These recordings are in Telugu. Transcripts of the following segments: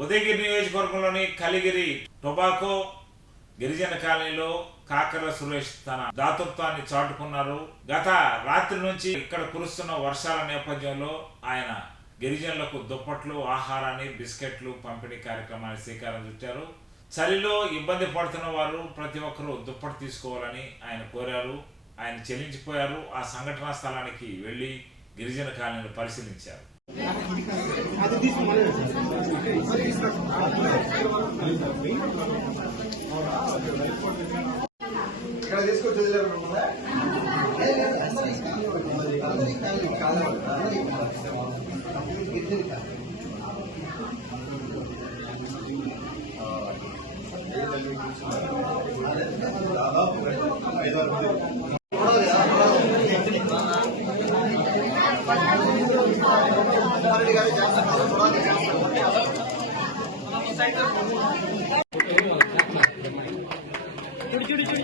ఉదయగిరి నియోజకవర్గంలోని కలిగిరి టొబాకో గిరిజన కాలనీలో కాకర సురేష్ తన దాతృత్వాన్ని చాటుకున్నారు. గత రాత్రి నుంచి ఇక్కడ కురుస్తున్న వర్షాల నేపథ్యంలో ఆయన గిరిజనులకు దుప్పట్లు ఆహారాన్ని బిస్కెట్లు పంపిణీ కార్యక్రమాన్ని శ్రీకారం చుట్టారు. చలిలో ఇబ్బంది పడుతున్న వారు ప్రతి ఒక్కరూ దుప్పటి తీసుకోవాలని ఆయన కోరారు. ఆయన చెల్లించిపోయారు. ఆ సంఘటనా స్థలానికి వెళ్ళి గిరిజన కాలనీని పరిశీలించారు. ఇక్కడ తీసుకొచ్చి వదిలేరు కదా? లేదు,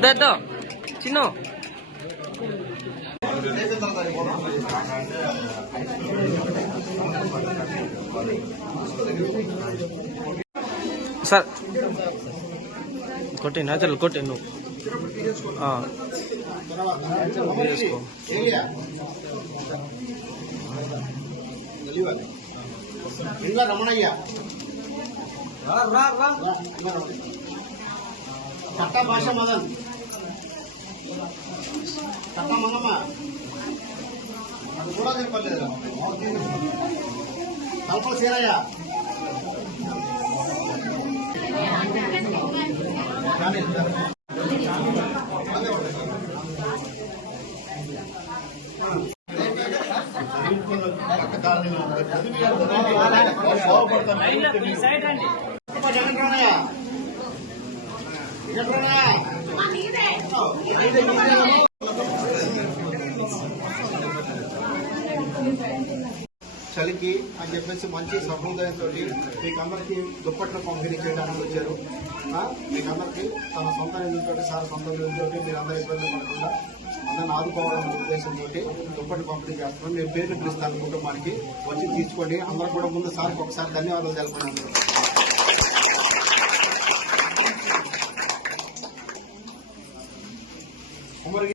దద్దో చిన్న. సార్. కొట్టి నాచల్ కొట్టి నువ్వు చేసుకో వేసుకో ఏరియా నిలవాలి. ఇంకా రమణయ్య కట్ట భాష మదన్ కట్ట మంగమ్మ అది కూడా చెప్పలేదు కల్ప చలికి అని చెప్పేసి మంచి సహృదయంతో మీకు అందరికీ దుప్పట్లు పంపిణీ చేయడానికి వచ్చారు. ఆ, తన సొంత నిధులతో సార్ సొంత నిధులతో మీరు అందరూ ఇబ్బంది పడకుండా అందరిని ఆదుకోవాలనే ఉద్దేశంతో దుప్పటి పంపిణీ చేస్తున్నాం. నేను పేర్లు పిలుస్తాను కుటుంబానికి. వచ్చి తీసుకోండి అందరూ కూడా ముందు సార్కి ఒకసారి ధన్యవాదాలు తెలపండి. ఉమ్మడి